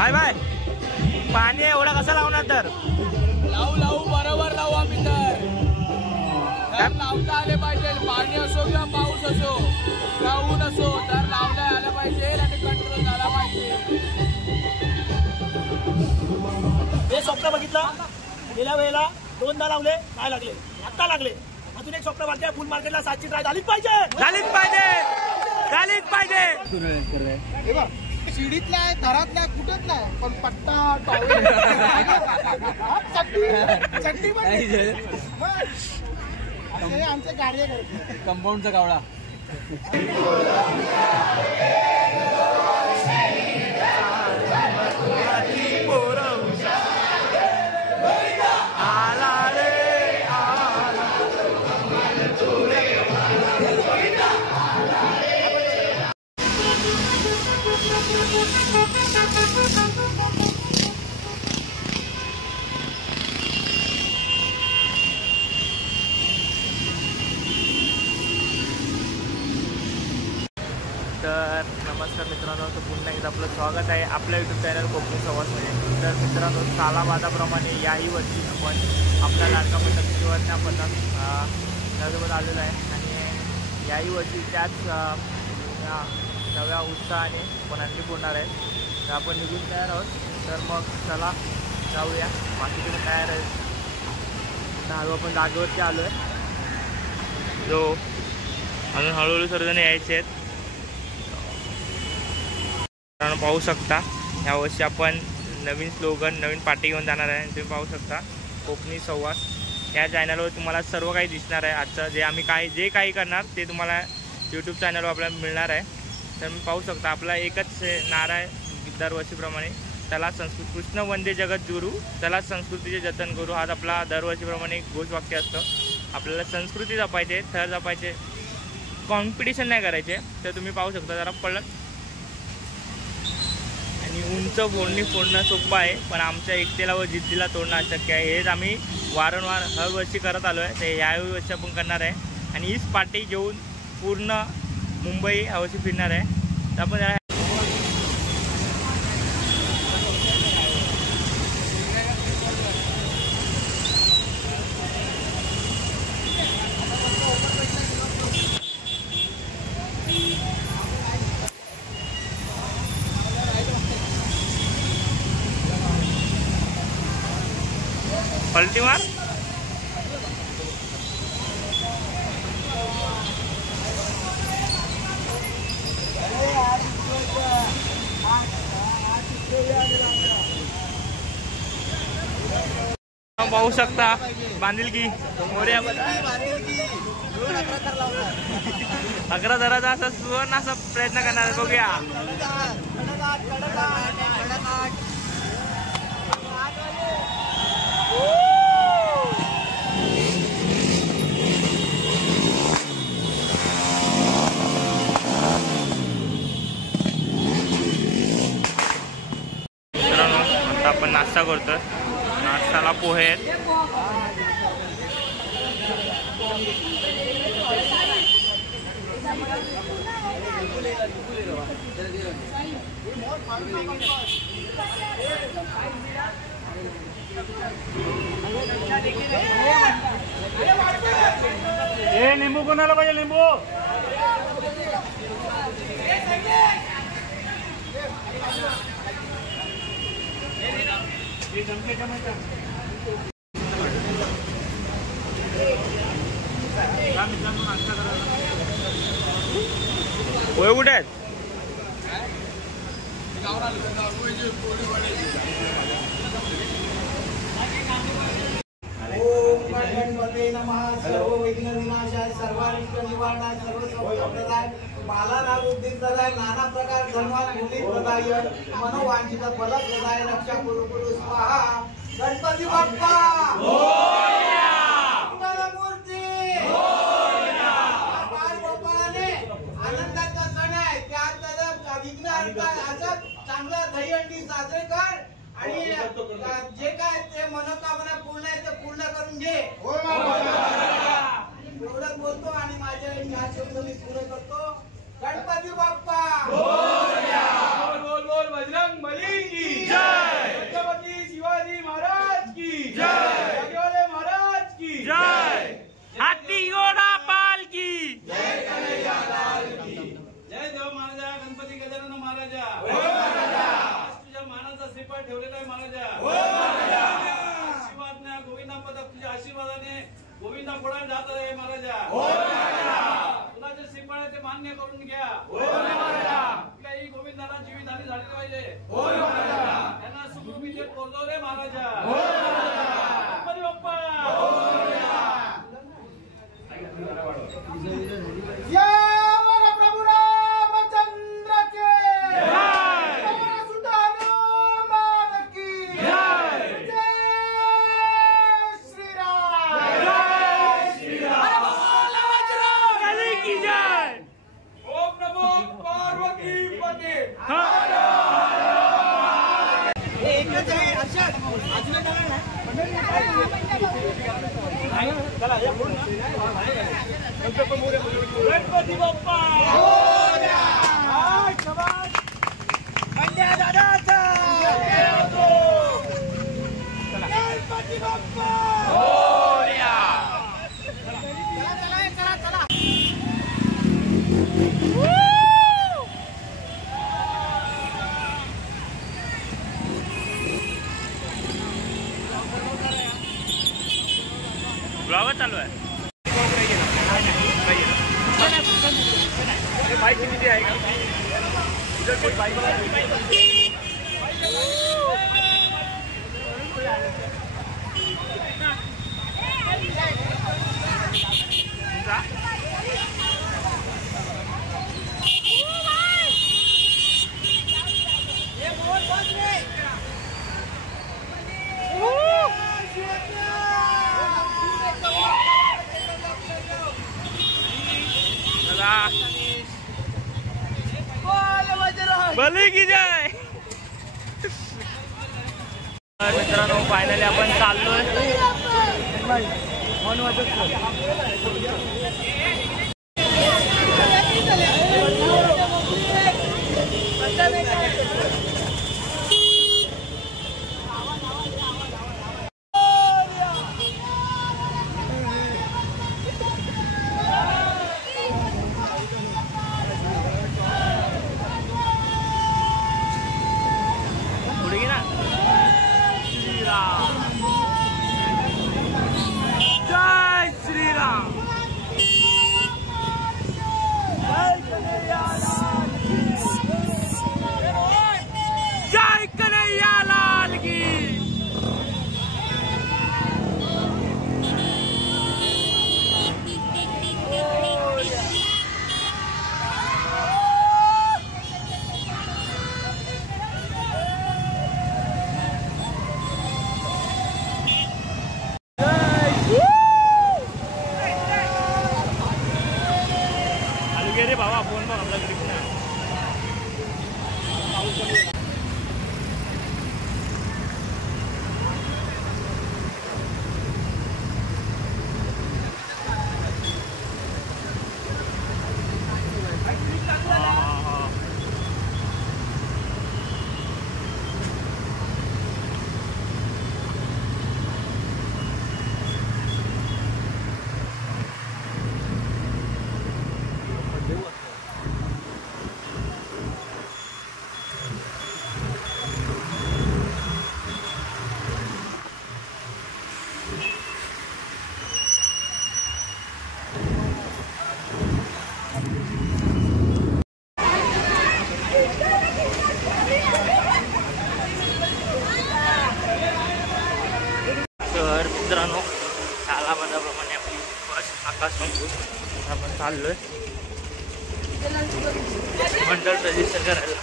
Bye bye. पाणी एवढा कसं लावणार तर? लावू बरोबर लावू आम्ही तर लावता आले पाहिजे. पाणी असो किंवा पाऊस असो किंवा ऊन असो तर लावता आलं पाहिजे आणि कंट्रोल झाला पाहिजे. हे स्वप्न बघितलं गेल्या वेळेला 2दा लावले काय लागले आता लागले. अजून एक स्वप्न वाटते फुल मार्केटला 7ची ट्राय झालीच पाहिजे. शिडीतला आहे घरातला कुठेच नाही पण पट्टा टॉवेल चट्टी पण आमचे कार्य कंपाऊंडचा कावळा. तर नमस्कार मित्रांनो, तर पुन्हा एकदा आपलं स्वागत आहे आपल्या यूट्यूब चॅनल कोकणी संवादमध्ये. तर मित्रांनो, सालाबादाप्रमाणे याही वर्षी आपण आपल्या लाडका मंडळ शिवरच्या पथक नवीन आलेलो आहे आणि याही वर्षी त्याच नव्या उत्साहाने आपण आणखी बोलणार आहे. तर आपण निघून तयार आहोत. तर मग चला जाऊया. बाकी तुम्ही तयार आहे हळू आपण जागेवरती आलो आहे. जो अजून हळूहळू सर्वजण यायचे आहेत. पाहू शकता यावर्षी आपण नवीन स्लोगन नवीन पार्टी घेऊन जाणार आहे. तुम्ही पाहू शकता कोकणी संवाद या चॅनलवर तुम्हाला सर्व काही दिसणार आहे. आजचं जे आम्ही जे काही करणार ते तुम्हाला यूट्यूब चॅनलवर आपल्याला मिळणार आहे. तर मी पाहू शकता आपला एकच नारा आहे दरवर्षीप्रमाणे, त्याला संस्कृत कृष्ण वंदे जगद्गुरू त्याला संस्कृतीचे जतन करू. हाच आपला दरवर्षीप्रमाणे घोषवाक्य असतं. आपल्याला संस्कृती जपायचे, थर जपायचे, कॉम्पिटिशन नाही करायचे. तर तुम्ही पाहू शकता जरा पडलं आणि उंच फोडणं सोपं आहे पण आमच्या एकतेला व जिद्दीला तोडणं अशक्य आहे. हेच आम्ही वारंवार हर वर्षी करत आलो आहे. ते याही वर्षी आपण करणार आहे आणि हीच पार्टी घेऊन पूर्ण मुंबई यावर्षी फिरणार आहे. तर आपण पलटी मार. पाहू शकता बांधिलकी मोर्या 11 धराचा असा सुवर्ण असा प्रयत्न करणार. बघूया आता आपण नाश्ता करतोय. नाश्त्याला पोहे आहेत. लिंबू कोणाला पाहिजे लिंबू? पोहे कुठे आहेत? सर्व विघ्न विनाशाय सर्वारिष्ट निवारणाय सर्व सौख्यप्रदाय बालारारोग्यप्रदाय नाना प्रकार धर्मात मुलीप्रदाय मनोवांछित फलप्रदाय रक्षा कुरु कुरु स्वाहा. गणपती बाप्पा मोरया, मंगलमूर्ती मोरया. बाळगोपाळाने आनंदाचा सण आहे त्यात विघ्न असं चांगलं दहीहंडी साजरे कर आणि जे काय ते मनोकामना पूर्ण आहे ते पूर्ण करून घे. एवढं बोलतो आणि माझ्या ह्या शब्द मी पूर्ण करतो. गणपती बाप्पा बोल बोल बजरंग बली की जय. आशीर्वादाने गोविंदा पुढे जात आहे महाराजा. तुलाचे श्रीफळ ते मान्य करून घ्या. कुठल्याही गोविंदाला जीवितहानी झाली पाहिजे. त्यांना सुखरूपी ते पोहोचवले महाराजा. गणपती बाप्पा प्रभु रामचंद्र के सुता हनुमान की जय. श्री राम. की जय. ओम नमो पार्वती पते. गणपती बाप्पा पंड्या दादाचा गणपती बाप्पा. ब्लॉग चालू आहे. बाईक किती आहे का? भले की जाय. मित्रांनो फायनली आपण चाललोय. जय श्रीराम. जय कन्हैया लाल की. रे बाबा फोन बघ आपला घरी पुन्हा. तर मित्रांनो कालाबदाप्रमाणे आपली बस आकाशवाणी आपण चाललोय मंडळ रजिस्टर करायला.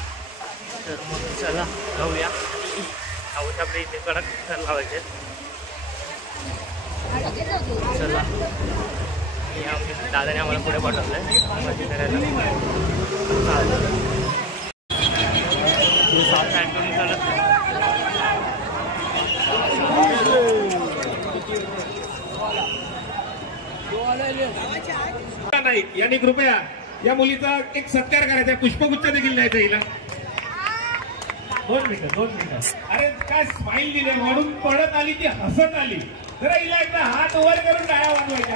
तर मग चला जाऊया. आऊत आपल्या इथे कडक लावायचे. चला दादाने आम्हाला पुढे पाठवलंय मजा करायला. साऊथ अँटोनी चालत नाही. यांनी कृपया या मुलीचा एक सत्कार करायचा. पुष्पगुच्छ देखील द्यायचा हिला. 2 मिनिटं. अरे काय स्माईल दिले म्हणून पडत आली ती हसत आली. जरा हिला एकदा हात वर करून टाळ्या वाजवायच्या.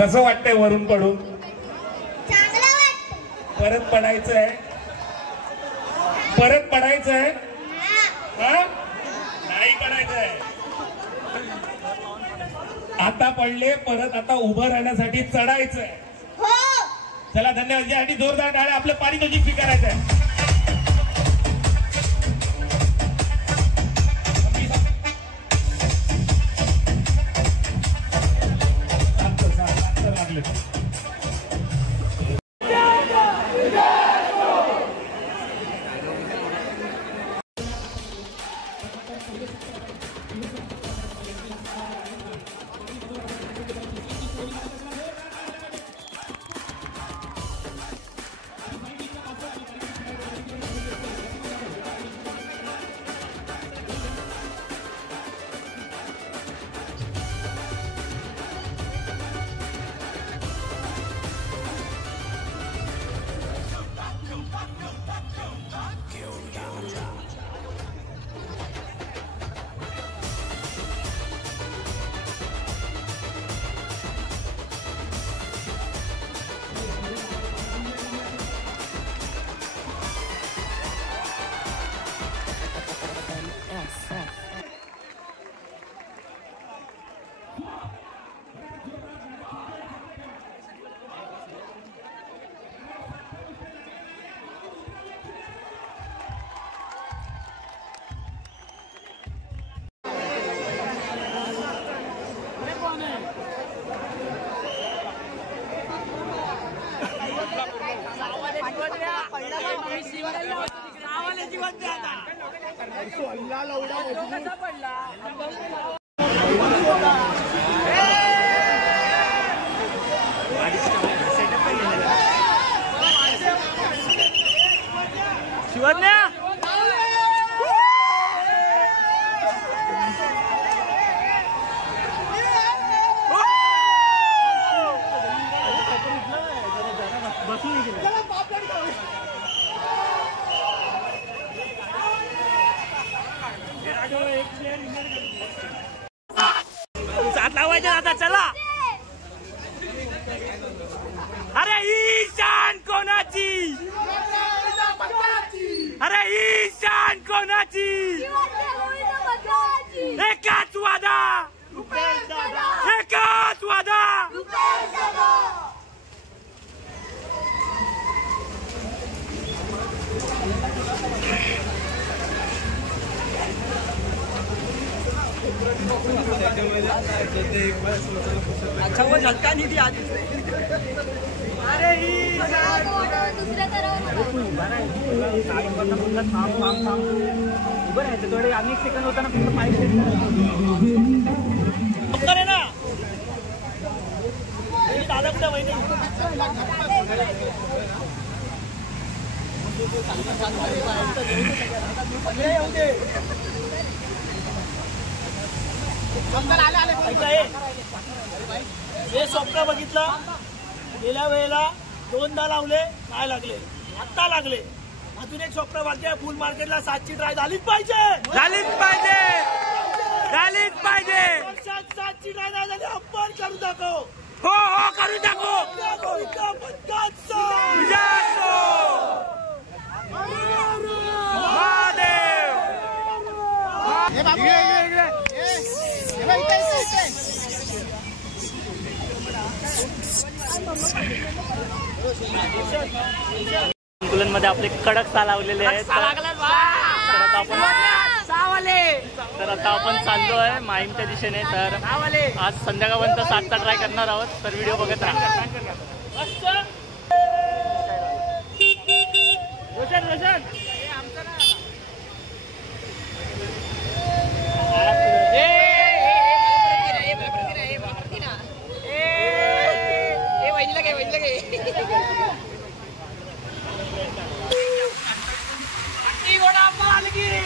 कसं वाटतंय वरून पडून? चांगलं वाटतं. परत पडायचंय? परत पडायचंय? हा? नाही पडायचंय. आता पडले, परत आता उभं राहण्यासाठी चढायचंय. हो. चला धन्यवाद. यासाठी जोरदार टाळ्या. आपलं पारितोषिक स्वीकारायचंय. शिवन्या साथ लावायचं आता. चला. अरे ही शान कोणाची? अरे ही शान कोणाची? एकाच वादा, एकाच वादा. अच्छा वो झटका नहीं दिया. अरे ही दुसऱ्या तरावर उभं राहायचं थोडे. आम्ही 1 सेकंद होता ना फक्त पाय करे ना. दादा कुठे माहिती हे स्वप्न बघितलं. गेल्या वेळेला 2दा लावले, नाही लागले. आता लागले. अजून एक स्वप्न बाकी आहे. फुल मार्केटला 7ची ट्राय झालीच पाहिजे. झालीच पाहिजे. झालीच पाहिजे. 7ची ट्राय नाही झाली आपण करू दाखव. हो हो करू दाखव. संकुलन मध्ये आपले कडक चालवलेले आहेत. तर आता आपण चाललो आहे माहीमच्या दिशेने. तर आज संध्याकाळपर्यंत 7चा ट्राय करणार आहोत. तर व्हिडिओ बघत राहा.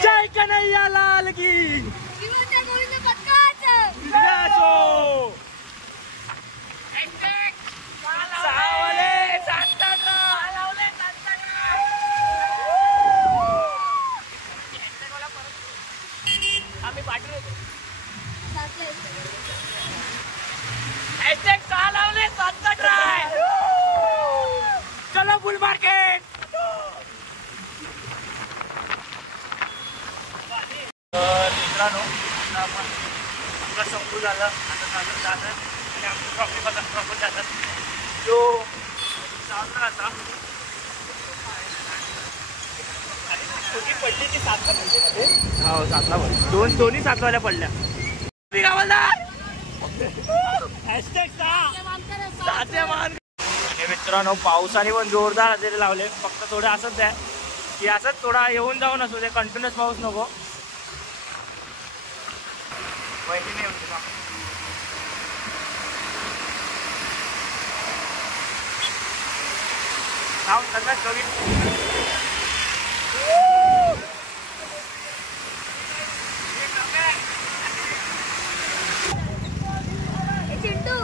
जय कन्हैया लाल की. आम्ही पाठवतो. #6 लावले. फुल मार्केट. तर मित्रांनो आता आपण आपला संपू झालं. आता सादर जातात आणि आमची ट्रॉफी बघा ट्रॉफी जातात तो चालला आता पडली ती 7 पडली. हो 7ला पडली. दोन्ही 7 वाल्या पडल्या. आणि मित्रांनो पावसाने पण जोरदार हजेरी लावले. फक्त थोडं असंच आहे की असंच थोडा येऊन जाऊन असू दे. कंटिन्युअस पाऊस नको. माहिती नाही होती का चिंटू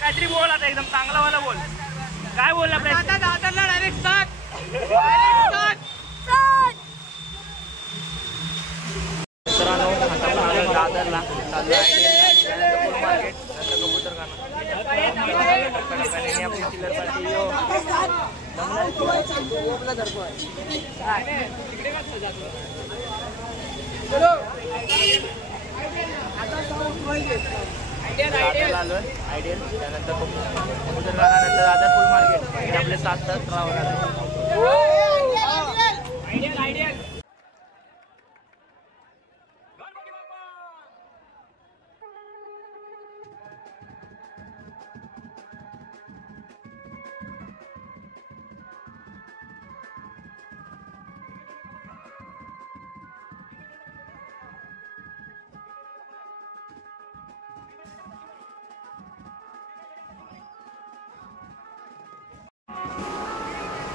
काहीतरी बोल आता एकदम चांगला वाला बोल. काय बोलला दादरला डायरेक्ट सात. मित्रांनो आता आपण आलो दादरला. त्यानंतर मार्केट नंतर कबूतरखाना आपली चिल्लर पार्टी आलो आयडियल. त्यानंतर कबूतरखाना नंतर दादर फुल मार्केट आणि आपले 7 तास ट्रॅव्हल आहे.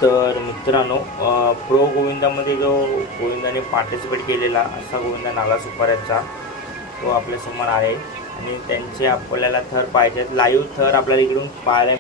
तर मित्रांनो प्रो गोविंदामध्ये जो गोविंदाने पार्टिसिपेट केलेला असा गोविंदा नाला सुपाऱ्याचा तो आपल्यासमोर आहे. आणि त्यांचे आपल्याला थर पाहिजेत. लाईव्ह थर आपल्याला इकडून पाहायला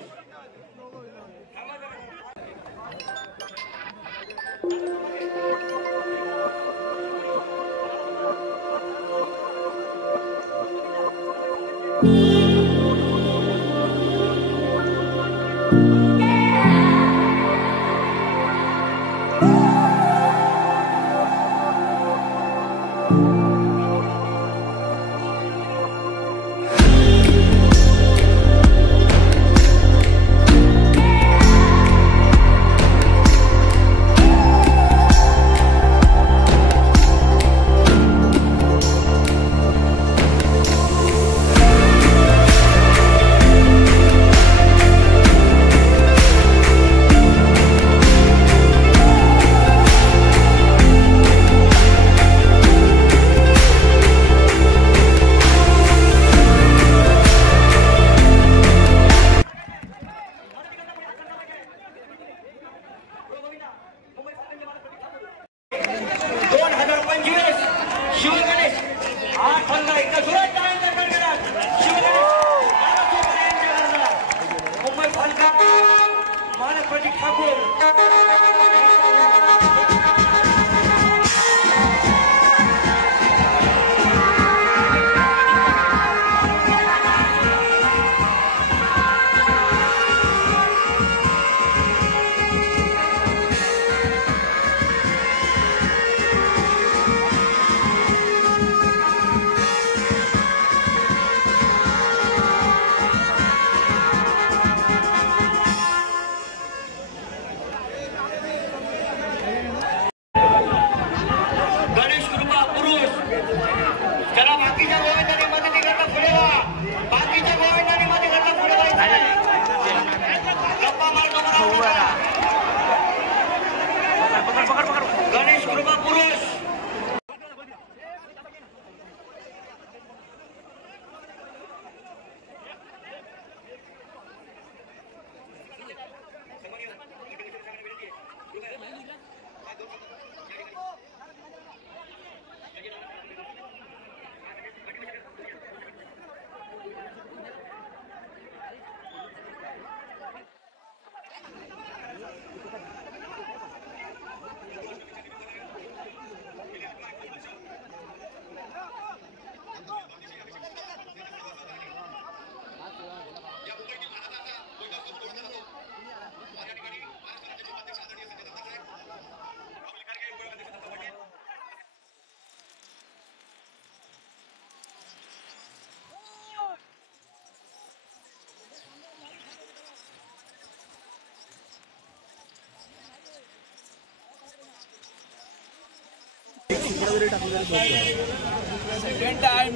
सेकंड टाइम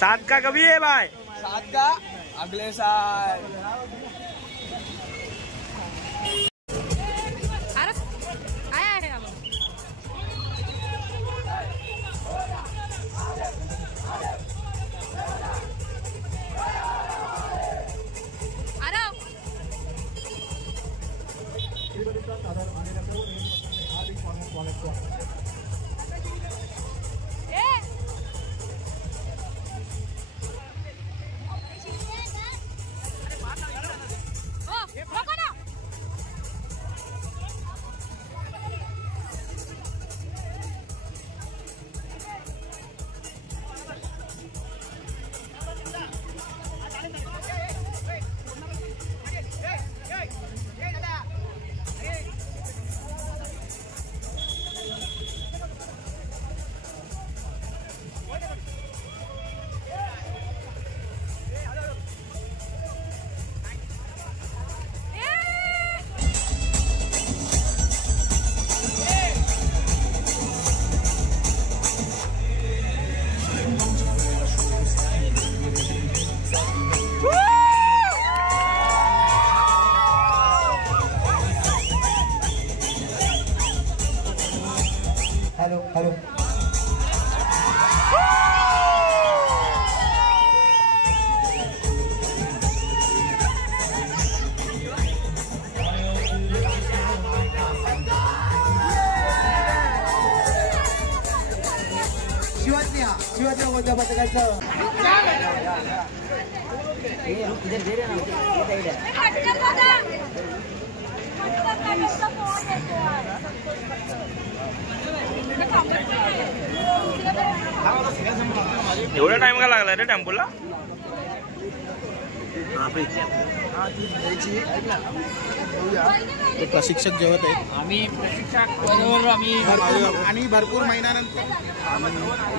7 का कभी है भाई 7 का अगले साल। हॅलो शिवाजी मोठ्या पथकाचं एवढा टाइम का लागला रे टेम्पोला? प्रशिक्षक जेवत आहेत आम्ही प्रशिक्षक बरोबर आणि भरपूर महिन्यानंतर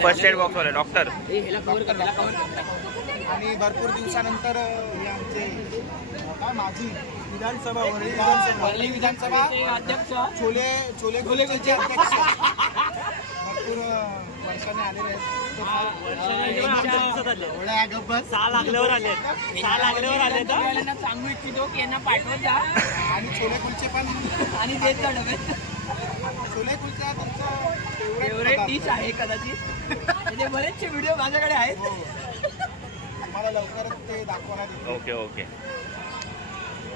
फर्स्ट एड बॉक्स वाले डॉक्टर आणि भरपूर दिवसानंतर हे आमचे काय माजी विधानसभा वरळी विधानसभा अध्यक्ष छोले गुलेचे अध्यक्ष भरपूर वर्षाने आलेले आहेत. सांगू इच्छितो की यांना पाठवत जा आणि छोले कुलचे पण आणि देत जा डबे. छोले कुलचा तुमचा फेवरेट डिश आहे कदाचित. त्याचे बरेचसे व्हिडिओ माझ्याकडे आहेत. मला लवकरच ते दाखवण्यात येईल. ओके ओके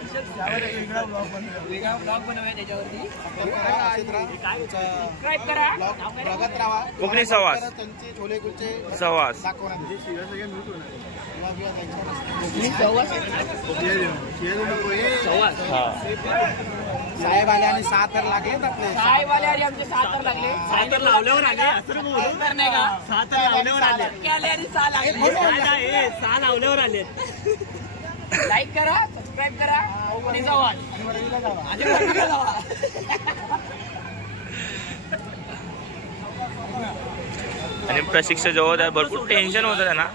वेगळा ब्लॉग बनवूया त्याच्यावरती. सबस्क्राईब करा. बघत राहा. कोकणी सवास. त्यांचे छोले कुलचे सवास दाखवण्यात येईल. साहेब आले आणि 6 तर लागले आपले. साहेबवाले आणि आमचे 7 तर लागले. 7 तर लावल्यावर आले. असं नाही का? 7 तर लावल्यावर आले. आले आणि 6 लागले. 6 लावल्यावर आले. लाईक करा, सबस्क्राईब करा आणि जावा. आणि प्रशिक्षक जवळ आहे. भरपूर टेन्शन होतं त्यांना.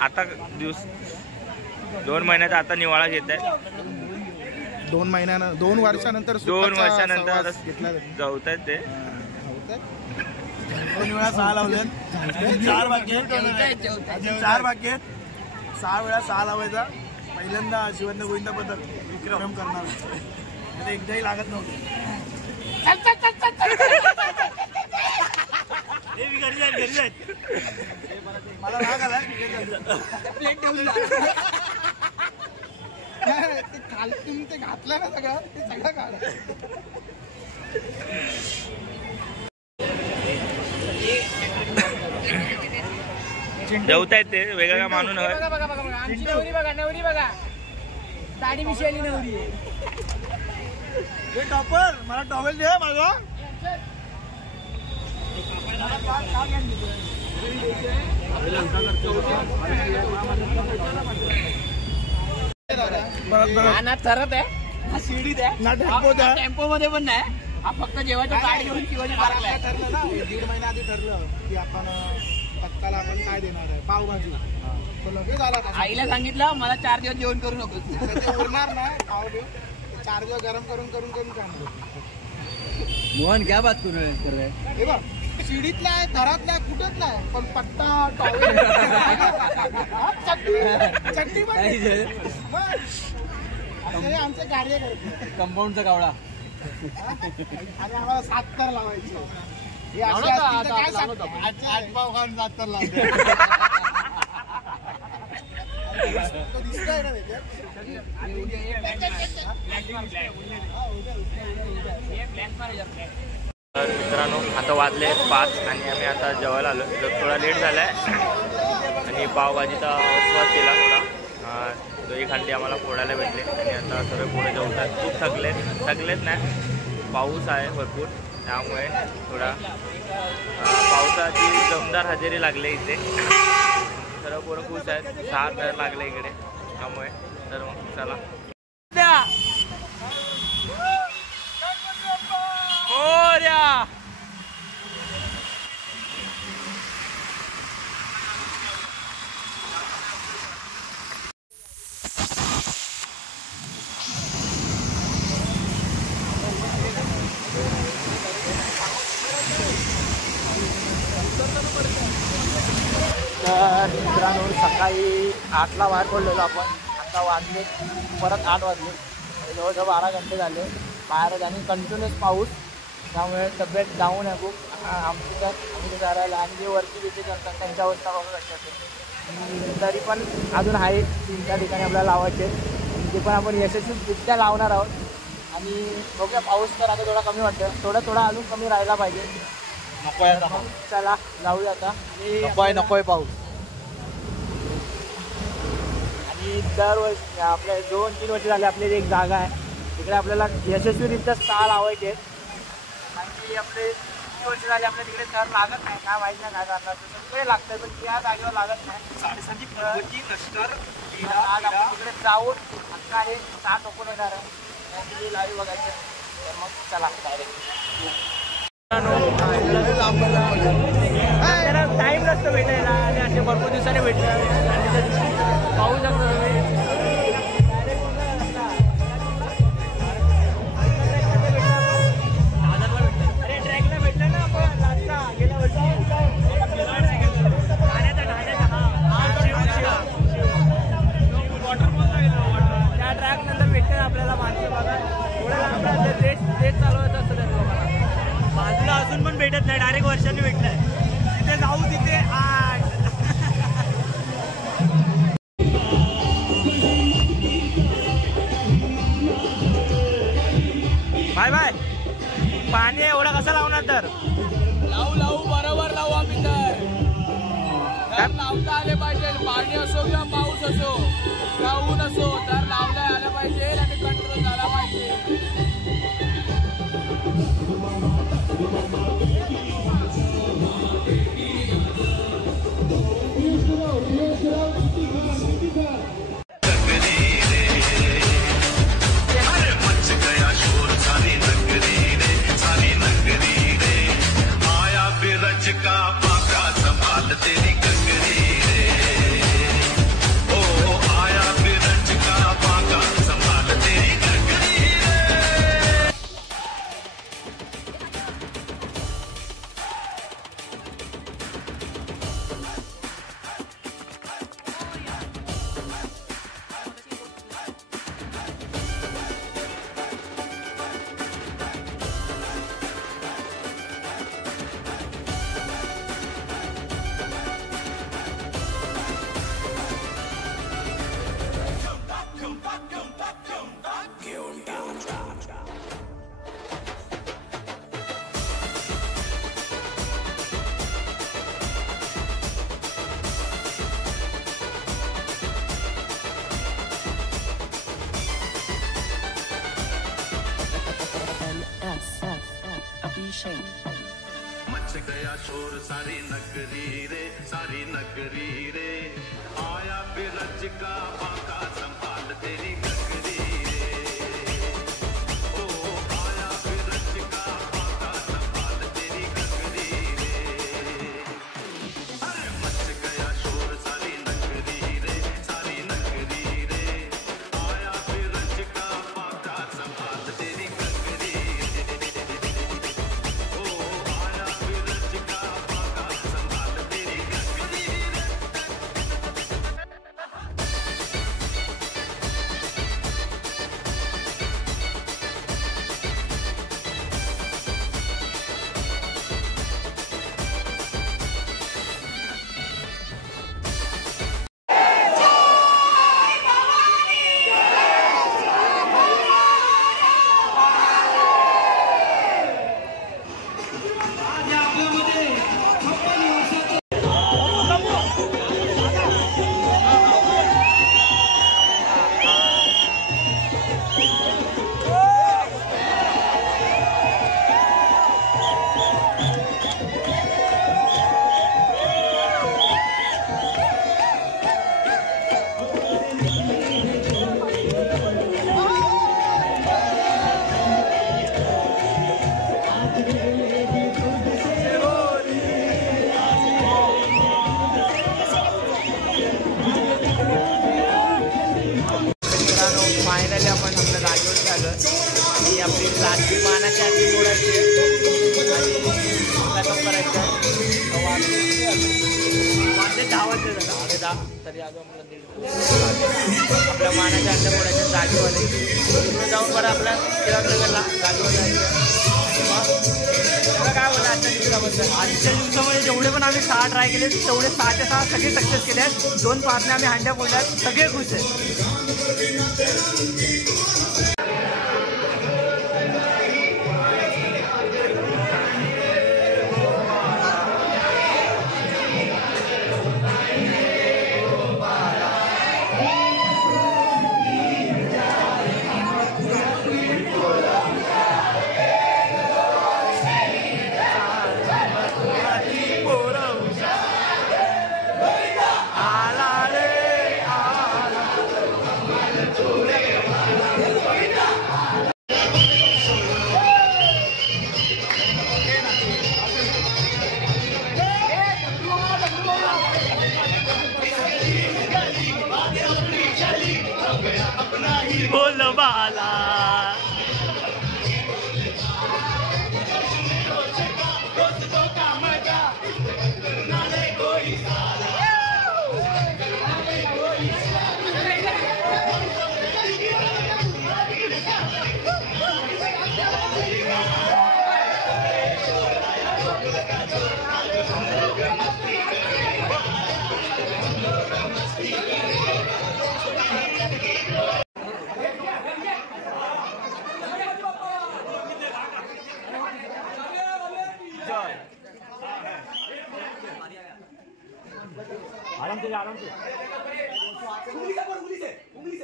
आता 2 महिन्यात आता निवाळा घेत आहे. 2 वर्षानंतर 2 वर्षानंतर आता जाऊत आहेत ते. 2 वेळा 6 लावले. 4 बाकी 6 वेळा 6 लावायचा. पहिल्यांदा शिवन्य गोविंद पदक विक्रम करणार. एकदाही लागत नव्हतं. मला राग आला. ते खालतून ते घातलं ना सगळं ते सगळं काढ. जेवत आहेत ते. वेगळा मानू नका. नवरी बघा दाढी मिशाली नवरी. टॉपर मला टॉवेल दे माझा. ना तरत आहे. हा शिडीत आहे. टेम्पो मध्ये पण नाही. हा फक्त जेवायचं गाडी घेऊन शिवाजी पार्कला आहे. ठरलं ना 1.5 महिना आधी ठरलं की आपण पत्ताला आपण काय देणार आहे. पावभाजी. तो लगेच आला. आईला सांगितलं मला 4 दिवस जेवण करू नको. ते उरणार ना पाव देऊ. 4 दिवस गरम करून करून करून काय मोहन क्या बात कर रहे हे बघ शिडीतला आहे, घरातला आहे, कुठेच नाही, पण पट्टा टॉवेल चट्टी पण असे आमचे कार्य करते. कंपाऊंडचा कावळा आणि आम्हाला 7 तर लावायचे. हे असे असतील तर काय सांगतो? 8 पाव खाऊन 7 तर लावते. तो दिसतोय ना त्याच्यात? तर मित्रांनो आता वाजले 5 आणि आम्ही आता जेवायला आलो. तर थोडा लेट झाला आहे आणि पावभाजीचा स्वाद केला थोडा. 2 अंडी आम्हाला फोडायला भेटले आणि आता सर्व पुढे जेवतात. खूप थकलेत नाही, पाऊस आहे भरपूर, त्यामुळे थोडा पावसाची दमदार हजेरी लागले इथे. सर्व पोरं खुश आहेत, 6 तर लागले इकडे, त्यामुळे तर मग चला मोरया. तर मित्रांनो सकाळी 8ला बाहेर पडलेलो आपण. आता वाजले परत 8 वाजले, जवळजवळ 12 घंटे झाले बाहेरच आणि कंटिन्युअस पाऊस, त्यामुळे तब्येत डाऊन आहे खूप आमची. तर आम्ही करायला आणि जे वरती तिथे करतात त्यांच्या अवस्था बघू शकतो. तरी पण अजून आहे 3-4 ठिकाणी आपल्याला लावायचे, ते पण आपण यशस्वीरित्या लावणार आहोत. आणि बघूया, पाऊस तर आता थोडा कमी वाटतं, थोडा अजून कमी राहायला पाहिजे. चला जाऊया आता. नकोय पाऊस. आणि दरवर्षी आपल्या 2-3 वर्ष झाले आपली एक जागा आहे तिकडे आपल्याला यशस्वीरित्या स्टार लावायचे आहेत. आणि आपले 3 वर्ष झाले आपल्या तिकडे स्टार लागत नाही, काय माहीत नाही काय करणार, सगळे लागतात पण त्या जागेवर लागत नाही. आज आपण तिकडे जाऊन अख्खा हे 7 ओपन होणार आहे, त्याची लाईव्ह बघायची. तर मग चला डायरेक्ट. त्याला टाईम नसतो भेटायला आणि असे भरपूर दिवसाने भेटतात. पाहू शकतो अरे ट्रॅकला भेटलं ना आपण गेल्या वर्षी त्या ट्रॅक नंतर भेटते आपल्याला माणसं बघा. थोडं तेच चालवत असतं त्या लोकांना. बाजूला अजून पण भेटत नाही, डायरेक्ट वर्षांनी भेटलंय. तिथे जाऊ तिथे बाय बाय. पाणी एवढं कसं लावणार? तर लावू बरोबर लावू आम्ही. तर लावता आले पाहिजे, पाणी असो किंवा पाऊस असो किंवा ऊन असो, तर लावता आलं पाहिजे आणि कंट्रोल झाला पाहिजे. मच गया शोर सारी नगरी रे आया बिरज का बाका संभाल तेरी नगरी रे. ओ आया बिरज का बाका संभाल तेरी नगरी रे. अरे मच गया शोर सारी नगरी रे आया बिरज का बाका संभाल तेरी नगरी रे. ओ आया बिरज फायनली आपण आपल्या जागेवरती आलो आणि आपली लाटची मानाची आधी मोडायची आणि करायचं माझे 10 वाजले झालं 10:30 तरी अजून आपला 1:30 आपल्या मानाच्या अंड्या मोडायच्या जागेवाले तिकडे जाऊन बरं आपल्या शिवाजीनगरला जागेवर जायचं. काय बोला आजच्या दिवसाबद्दल? आजच्या दिवसामध्ये जेवढे पण आम्ही 6 ट्राय केले तेवढे 6च्या 6 सगळे सक्सेस केले आहेत. 2 पाचने आम्ही हंड्या फोडल्यात. सगळे खुश आहेत. बोल बाला आराम से आराम से उंगली से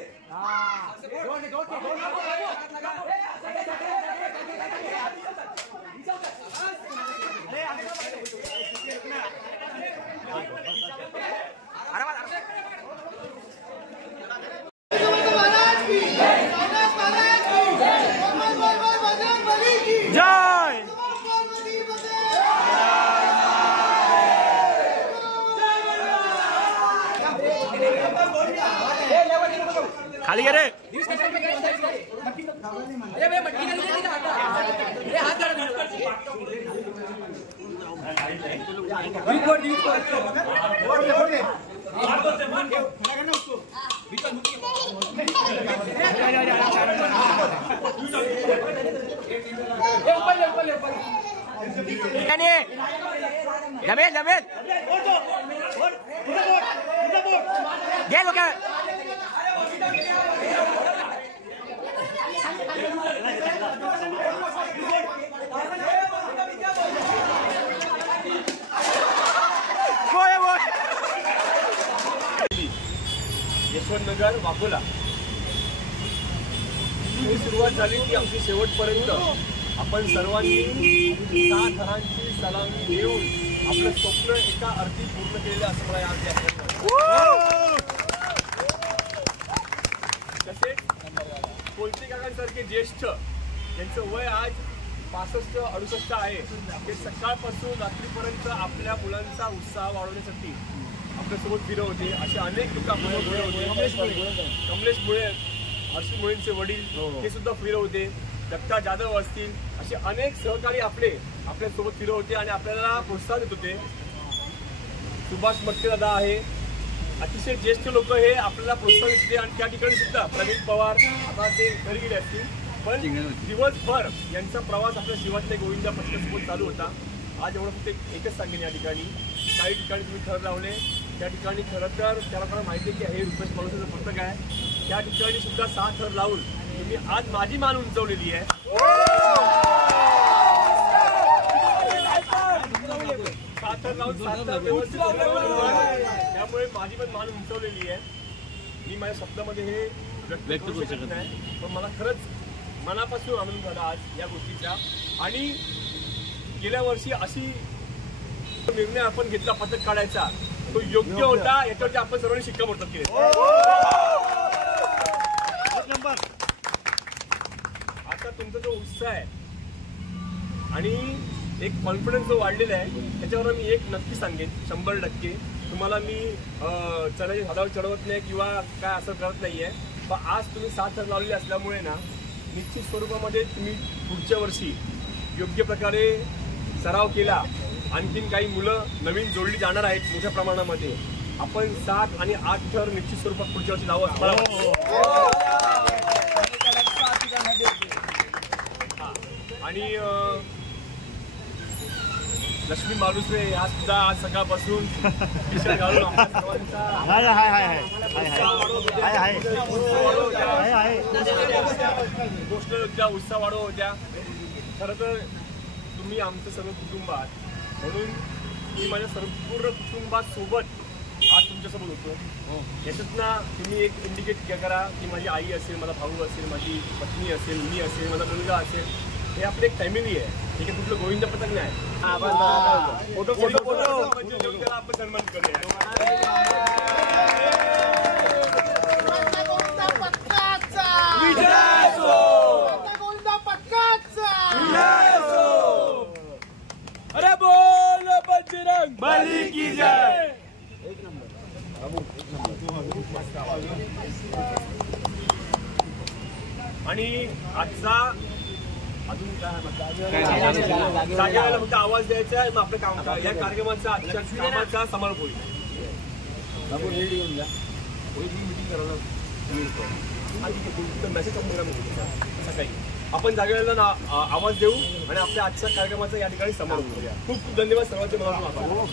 जय खाली गे रे जमेल जमेल घे लोक यशवंतनगर वाघोला ही सुरुवात झाली की आमची शेवटपर्यंत आपण सर्वांनी 6 थरांची सलामी देऊन आपलं स्वप्न एका अर्थी पूर्ण केलेलं असं मला आज तसेच कोलते काकांसारखे ज्येष्ठ यांचं वय आज 65-68 आहे. ते सकाळपासून रात्रीपर्यंत आपल्या मुलांचा उत्साह वाढवण्यासाठी आपल्यासोबत फिरत होते. असे अनेक लोक आपल्यासोबत होते. कमलेश मुळे हर्षी मुळेंचे वडील ते सुद्धा फिरत होते. दत्ता जाधव असतील असे अनेक सहकारी आपल्यासोबत फिरत होते आणि आपल्याला प्रोत्साहन देत होते. सुभाष मट्टे दादा आहे. अतिशय ज्येष्ठ लोक हे आपल्याला प्रोत्साहन देते आणि त्या ठिकाणी सुद्धा प्रवीण पवार आता ते घरी गेले असतील पण दिवसभर यांचा प्रवास आपल्या शिवाजी गोविंदा पक्षासोबत चालू होता. आज एवढं फक्त एकच सांगेन या ठिकाणी काही ठिकाणी तुम्ही थर लावले त्या ठिकाणी खरं तर त्याला मला माहिती आहे की हे रुपेश माणूसाचं फक्त काय त्या ठिकाणी सुद्धा 6 थर लावून तुम्ही आज माझी मान उंचवलेली आहे. 6 थर लावून 7 थर व्यवस्थित त्यामुळे माझी पण मान उंचवलेली आहे. मी माझ्या शब्दामध्ये हे व्यक्त करू शकत नाही पण मला खरंच मनापासून आनंद झाला आज या गोष्टीचा. आणि गेल्या वर्षी अशी निर्णय आपण घेतला पथक काढायचा तो योग्य होता. याच्यावरती आपण सर्वांनी शिक्कामोर्तब केले. आता तुमचा जो उत्साह आहे आणि एक कॉन्फिडन्स जो वाढलेला आहे त्याच्यावर मी एक नक्की सांगेन 100% तुम्हाला मी चढायची झाडावर चढवत नाही किंवा काय असं करत नाहीये. पण आज तुम्ही 7 थर लावलेले असल्यामुळे ना निश्चित स्वरूपामध्ये तुम्ही पुढच्या वर्षी योग्य प्रकारे सराव केला. आणखीन काही मुलं नवीन जोडली जाणार आहेत मोठ्या प्रमाणामध्ये. आपण 7 आणि 8 थर निश्चित स्वरूपात पुढच्या वर्षी लावू असं आणि लक्ष्मी मालुसरे या सुद्धा आज सकाळपासून टी-शर्ट घालून आपल्या सर्वांचा उत्साह वाढव होत्या. खरं तर तुम्ही आमचं सर्व कुटुंब आहात म्हणून मी माझ्या संपूर्ण कुटुंबासोबत आज तुमच्यासोबत होतो. याच्यातनं तुम्ही एक इंडिकेट करा की माझी आई असेल, माझा भाऊ असेल, माझी पत्नी असेल, मी असेल, माझा मुलगा असेल, हे आपली एक फॅमिली आहे. ठीक आहे, कुठलं गोविंद पथक नाही. फोटो फोटो फोटो आपण सन्मान करूया. अरे बोल बजरंग बली की जय. आणि आजचा अजून जागेला फक्त आवाज द्यायचा आहे. मग आपलं काम या कार्यक्रमाचा आजच्या कामाचा समारोप होईल. मीटिंग करायला मेसेज सकाळी आपण जागेला आवाज देऊ आणि आपल्या आजच्या कार्यक्रमाचा या ठिकाणी समारोप करूया. खूप खूप धन्यवाद सर्वांचे. मला